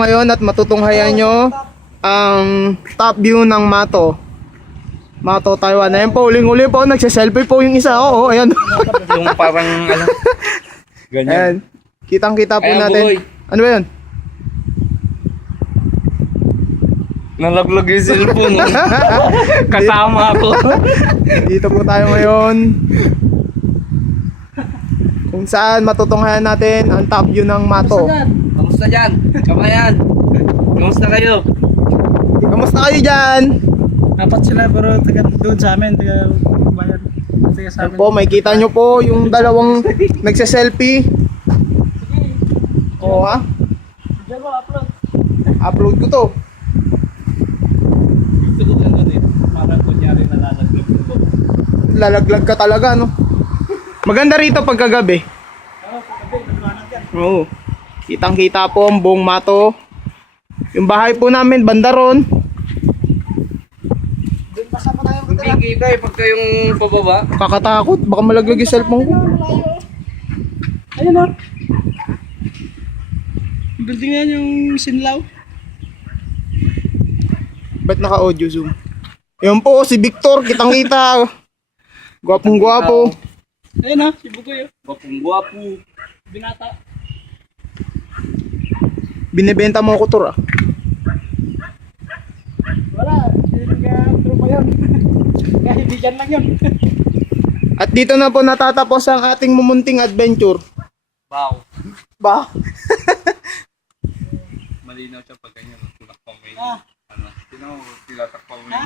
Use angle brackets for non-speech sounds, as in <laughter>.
Ngayon at matutunghayan nyo ang top view ng Mato. Mato, Taiwan. Ayan po, uling-uli po, nagsiselfie po yung isa. Oo, ayan. <laughs> Yung parang ano. Ganyan. ayan. Kitang-kita po Ayan, natin. bugoy. Ano ba yun? Nalaglag yung cellphone. oh. <laughs> Kasama ako. Dito po tayo ngayon. Kung saan matutunghayan natin ang top view ng Mato. Kamusta dyan? Kabayan? Kamusta kayo? Kamusta kayo dyan? Apat sila pero taga doon sa amin, taga bayan. Taga sa amin. po, may kita nyo po yung dalawang nagsiselfie. Oo ha? Diyan mo, upload. Upload ko to. Ito ko ano din. Parang kunyari nalalaglag ko. Lalaglag ka talaga, no? Maganda rito pagkagabi. Oo, pagkabi, yan. Oo. Kitang-kita po ang buong mato. Yung bahay po namin, banda ron. Doon basta pa tayo. Hindi kita eh pagka yung pababa. Kakatakot, baka malaglag yung cellphone ko. Ayun o. Yung building na yan, yung sinlaw. Ba't naka-audio zoom? Yun po, si Victor, kitang-kita. Gwapong gwapo. Ayun o, si Bugoy o. Bapong guwapo. Binata. Binibenta mo ko to, ah. Wala, hindi ka tropa yun. <laughs> Kaya hindi dyan lang yun. <laughs> At dito na po natatapos ang ating mumunting adventure. Wow. Ba? Malinaw siya pag ganyan. Tulak pa may... Ah. Ano? Sino? Tilatak pa may...